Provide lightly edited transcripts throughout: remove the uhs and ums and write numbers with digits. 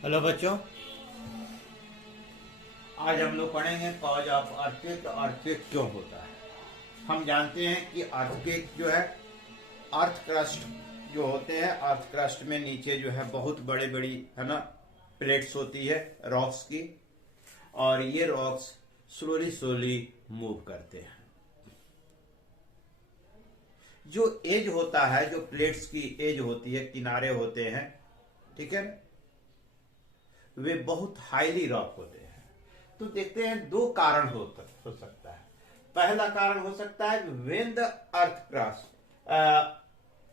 Hello बच्चों, आज हम लोग पढ़ेंगे कॉज ऑफ अर्थक्वेक। अर्थक्वेक क्यों होता है। हम जानते हैं कि अर्थक्वेक जो है अर्थ क्रस्ट जो होते हैं, अर्थ क्रस्ट में नीचे जो है बहुत बड़ी बड़ी है ना प्लेट्स होती है रॉक्स की, और ये रॉक्स स्लोली स्लोली मूव करते हैं। जो एज होता है, जो प्लेट्स की एज होती है, किनारे होते हैं, ठीक है, वे बहुत हाईली रॉक होते हैं। तो देखते हैं दो कारण हो सकता है। पहला कारण हो सकता है when the earth crust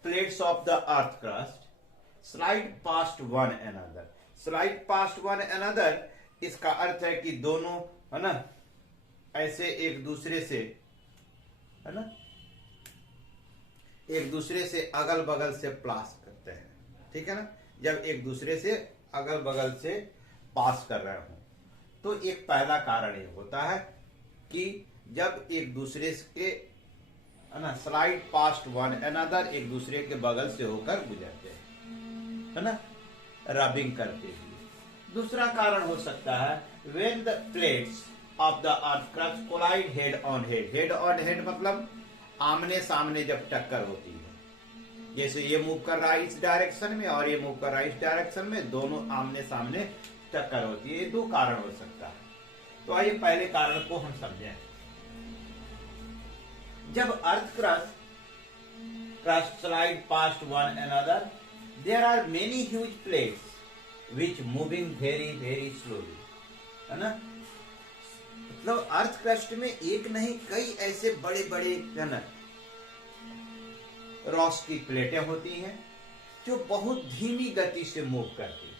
plates of the earth crust slide past one another. Slide past one another, इसका अर्थ है कि दोनों है ना ऐसे एक दूसरे से है ना एक दूसरे से अगल बगल से पास करते हैं, ठीक है ना। जब एक दूसरे से अगल बगल से पास कर रहे हो तो एक पहला कारण ये होता है कि जब एक दूसरे के है ना स्लाइड पास्ट वन अनदर, एक दूसरे के बगल से होकर गुजरते हैं, है ना, रबिंग करते हुए। दूसरा कारण हो सकता है when the plates of the earth crust collide head on head. Head on head मतलब आमने सामने जब टक्कर होती है, जैसे ये मूव कर रहा है इस डायरेक्शन में और ये मूव कर रहा है इस डायरेक्शन में, दोनों आमने सामने टक्कर होती है। ये दो कारण हो सकता है। तो आइए पहले कारण को हम समझें। जब earth crust slide past one another, there are many huge plates which moving very very slowly, है ना। मतलब अर्थ क्रस्ट में एक नहीं कई ऐसे बड़े बड़े रॉक्स की प्लेटें होती हैं जो बहुत धीमी गति से मूव करती हैं।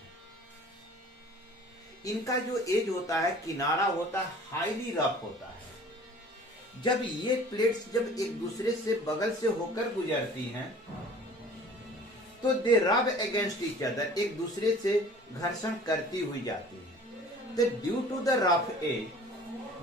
इनका जो एज होता है, किनारा होता है, हाईली रफ होता है। जब ये प्लेट्स जब एक दूसरे से बगल से होकर गुजरती हैं तो दे रब अगेंस्ट ईच अदर, एक दूसरे से घर्षण करती हुई जाती है। तो due to the rough edge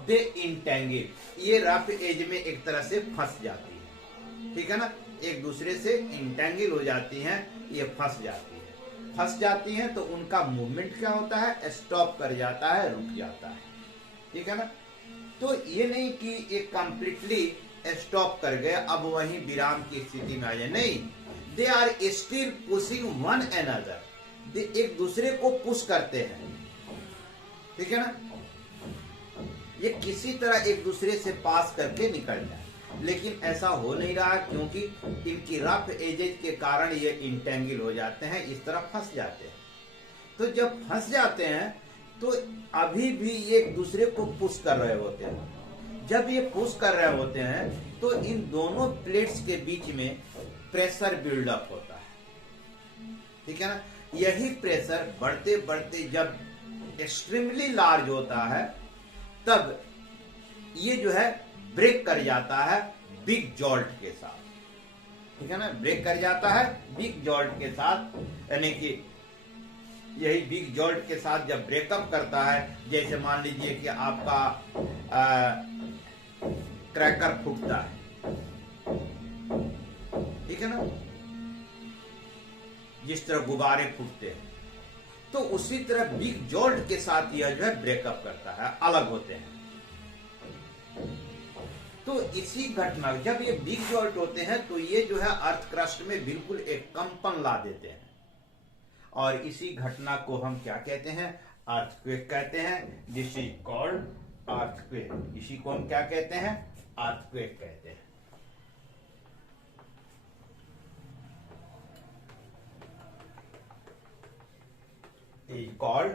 they entangle, ये रफ एज में एक तरह से फंस जाती है, ठीक है ना। एक दूसरे से इंटेंगल हो जाती हैं, ये फंस जाती हैं तो उनका मूवमेंट क्या होता है, स्टॉप कर जाता है, रुक जाता है, ठीक है ना। तो ये नहीं कि एक कंप्लीटली स्टॉप कर गए, अब वहीं विराम की स्थिति में आ जाए, नहीं, they are still pushing one another, दे एक दूसरे को पुश करते हैं, ठीक है ना। ये किसी तरह एक दूसरे से पास करके निकल जाए, लेकिन ऐसा हो नहीं रहा क्योंकि इनकी रफ एजेज के कारण ये इंटेंगल हो जाते हैं, इस तरह फंस जाते हैं। तो जब फंस जाते हैं तो अभी भी ये एक दूसरे को पुश कर रहे होते हैं। जब ये पुश कर रहे होते हैं तो इन दोनों प्लेट्स के बीच में प्रेशर बिल्डअप होता है, ठीक है ना। यही प्रेशर बढ़ते बढ़ते जब एक्सट्रीमली लार्ज होता है तब ये जो है ब्रेक कर जाता है बिग जॉल्ट के साथ, ठीक है ना। ब्रेक कर जाता है बिग जॉल्ट के साथ, यानी कि यही बिग जॉल्ट के साथ जब ब्रेकअप करता है, जैसे मान लीजिए कि आपका क्रैकर फूटता है, ठीक है ना, जिस तरह गुब्बारे फूटते हैं, तो उसी तरह बिग जॉल्ट के साथ यह जो है ब्रेकअप करता है, अलग होते हैं। तो इसी घटना जब ये बिग जॉल्ट होते हैं तो ये जो है अर्थ क्रस्ट में बिल्कुल एक कंपन ला देते हैं, और इसी घटना को हम क्या कहते हैं, अर्थक्वेक कहते हैं। This is called earthquake. इसी को हम क्या कहते हैं, अर्थक्वेक कहते हैं। Is called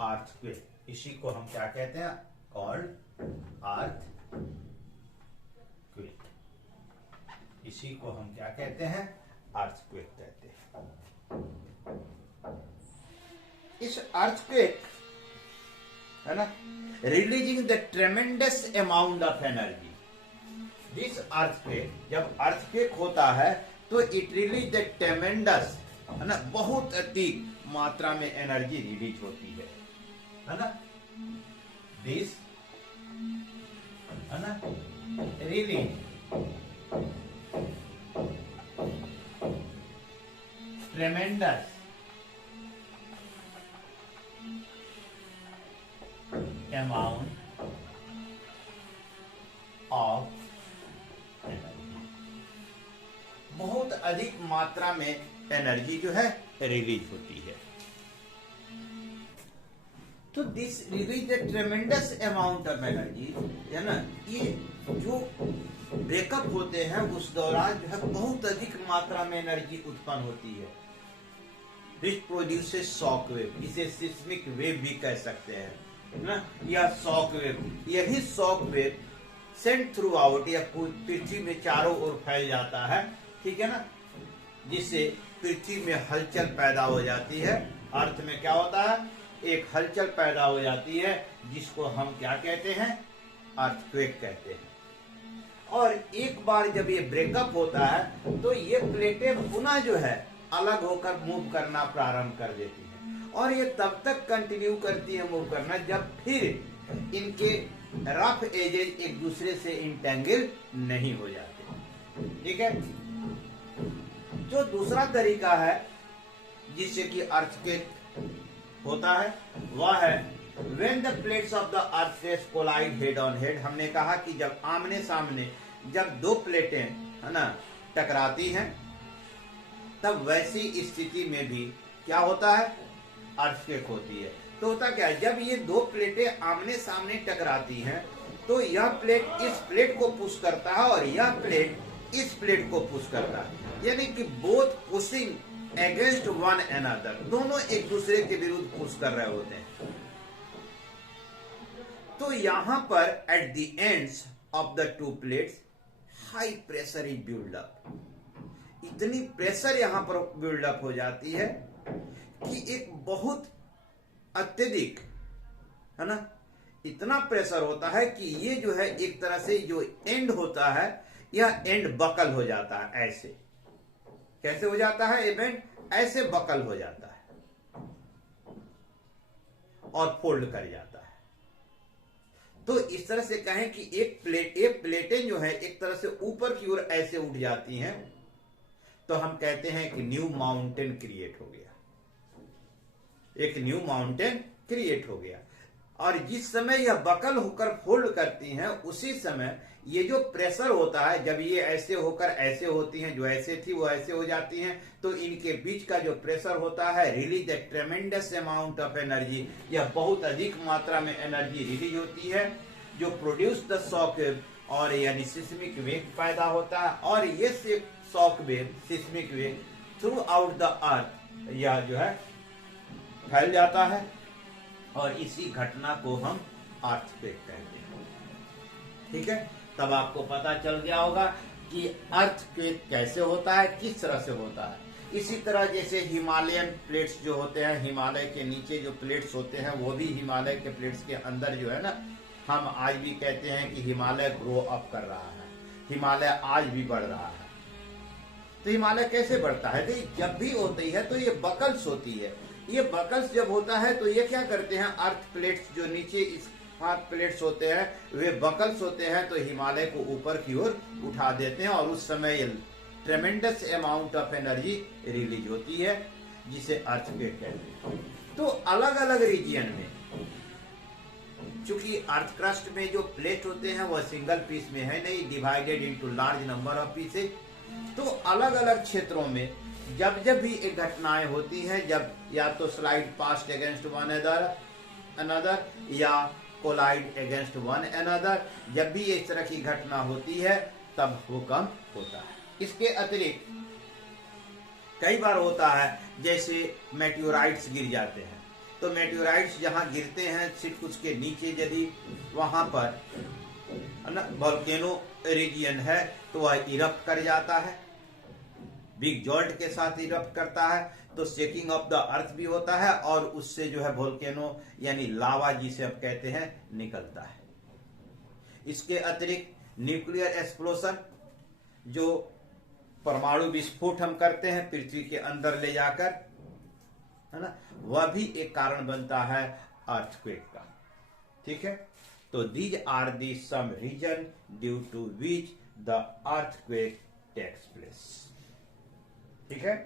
earthquake. इसी को हम क्या कहते हैं, कॉल्ड अर्थक्वेक। इसी को हम क्या कहते हैं, अर्थक्वेक कहते हैं। इस अर्थक्वेक है ना releasing the ट्रेमेंडस amount of energy. This earthquake, जब अर्थक्वेक होता है तो इट रिलीज द ट्रेमेंडस, है ना, बहुत अधिक मात्रा में एनर्जी रिलीज होती है ना। दिस है ना रिलीज ट्रेमेंडस अधिक मात्रा में एनर्जी जो है रिलीज होती है। तो this release a ट्रेमेंडस amount of energy, है ना। ये जो ब्रेकअप होते हैं उस दौरान जो है बहुत अधिक मात्रा में एनर्जी उत्पन्न होती है, विच प्रोड्यूसेस शॉक वेव। इसे सिस्मिक वेव भी कह सकते हैं, है ना, या शॉक वेव। यही shock wave Saint through out या पृथ्वी में चारों ओर फैल जाता है, ठीक है ना, जिससे पृथ्वी में हलचल पैदा हो जाती है। अर्थ में क्या होता है, एक हलचल पैदा हो जाती है जिसको हम क्या कहते हैं, अर्थक्वेक कहते हैं। और एक बार जब ये ब्रेकअप होता है तो ये प्लेटें पुनः जो है अलग होकर मूव करना प्रारंभ कर देती हैं, और ये तब तक कंटिन्यू करती है मूव करना जब फिर इनके रफ एजेज एक दूसरे से इंटेंगल नहीं हो जाते, ठीक है। जो दूसरा तरीका है जिससे कि अर्थक्वेक होता है वह है when the plates of the earth face collide head on head। हमने कहा कि जब आमने सामने जब दो प्लेटें, है ना, टकराती हैं, तब वैसी स्थिति में भी क्या होता है, अर्थक्वेक होती है। तो होता क्या है, जब ये दो प्लेटें आमने सामने टकराती हैं तो यह प्लेट इस प्लेट को पुश करता है और यह प्लेट इस प्लेट को पुश करता है, यानी कि both pushing against one another, दोनों एक दूसरे के विरुद्ध पुश कर रहे होते हैं। तो यहां पर at the ends of the two plates high pressure is build up. इतनी प्रेशर यहां पर बिल्ड अप हो जाती है कि एक बहुत अत्यधिक, है ना, इतना प्रेशर होता है कि ये जो है एक तरह से जो एंड होता है यह एंड बकल हो जाता है। ऐसे कैसे हो जाता है, इवेंट ऐसे बकल हो जाता है और फोल्ड कर जाता है। तो इस तरह से कहें कि एक प्लेटें जो है एक तरह से ऊपर की ओर ऐसे उठ जाती हैं, तो हम कहते हैं कि न्यू माउंटेन क्रिएट हो गया, एक न्यू माउंटेन क्रिएट हो गया। और जिस समय यह बकल होकर फोल्ड करती हैं उसी समय ये जो प्रेशर होता है, जब ये ऐसे होकर ऐसे होती हैं, जो ऐसे थी वो ऐसे हो जाती हैं, तो इनके बीच का जो प्रेशर होता है release a ट्रेमेंडस amount of energy. यह बहुत अधिक मात्रा में एनर्जी रिलीज होती है जो प्रोड्यूस द शॉक वेव, और यानी सिस्मिक वेव पैदा होता है। और ये shock wave, seismic wave through out the earth यह जो है फैल जाता है, और इसी घटना को हम अर्थक्वेक कहते हैं, ठीक है। तब आपको पता चल गया होगा कि अर्थक्वेक कैसे होता है, किस तरह से होता है। इसी तरह जैसे हिमालयन प्लेट्स जो होते हैं, हिमालय के नीचे जो प्लेट्स होते हैं वो भी हिमालय के प्लेट्स के अंदर जो है ना, हम आज भी कहते हैं कि हिमालय ग्रो अप कर रहा है, हिमालय आज भी बढ़ रहा है। तो हिमालय कैसे बढ़ता है, तो जब भी होती है तो ये बकल्स होती है। ये बकल्स जब होता है तो ये क्या करते हैं, अर्थ प्लेट्स जो नीचे इस हाथ प्लेट्स होते हैं वे बकल्स होते हैं, तो हिमालय को ऊपर की ओर उठा देते हैं, और उस समय ट्रेमेंडस अमाउंट ऑफ एनर्जी रिलीज होती है जिसे अर्थक्वेक कहते हैं। तो अलग अलग रीजन में, चूंकि अर्थ क्रस्ट में जो प्लेट होते हैं वह सिंगल पीस में है नहीं, divided into large number of pieces, तो अलग अलग क्षेत्रों में जब जब भी एक घटनाएं होती हैं, जब या तो slide past against one another या कोलाइड अगेंस्ट वन अनदर, जब भी इस तरह की घटना होती है तब भूकंप होता है। इसके अतिरिक्त कई बार होता है जैसे मेट्योराइट्स गिर जाते हैं, तो मेट्योराइट्स जहां गिरते हैं सिरकुच के नीचे, यदि वहां पर वोल्केनो रीजन है तो वह इरप्ट कर जाता है, बिग जॉल्ट के साथ इरप्ट करता है, तो शेकिंग ऑफ द अर्थ भी होता है, और उससे जो है वोल्केनो यानी लावा जिसे अब कहते हैं निकलता है। इसके अतिरिक्त न्यूक्लियर एक्सप्लोजन, जो परमाणु विस्फोट हम करते हैं पृथ्वी के अंदर ले जाकर, है ना, वह भी एक कारण बनता है अर्थक्वेक का, ठीक है। तो these are the some reason due to which the earthquake takes place, ठीक है।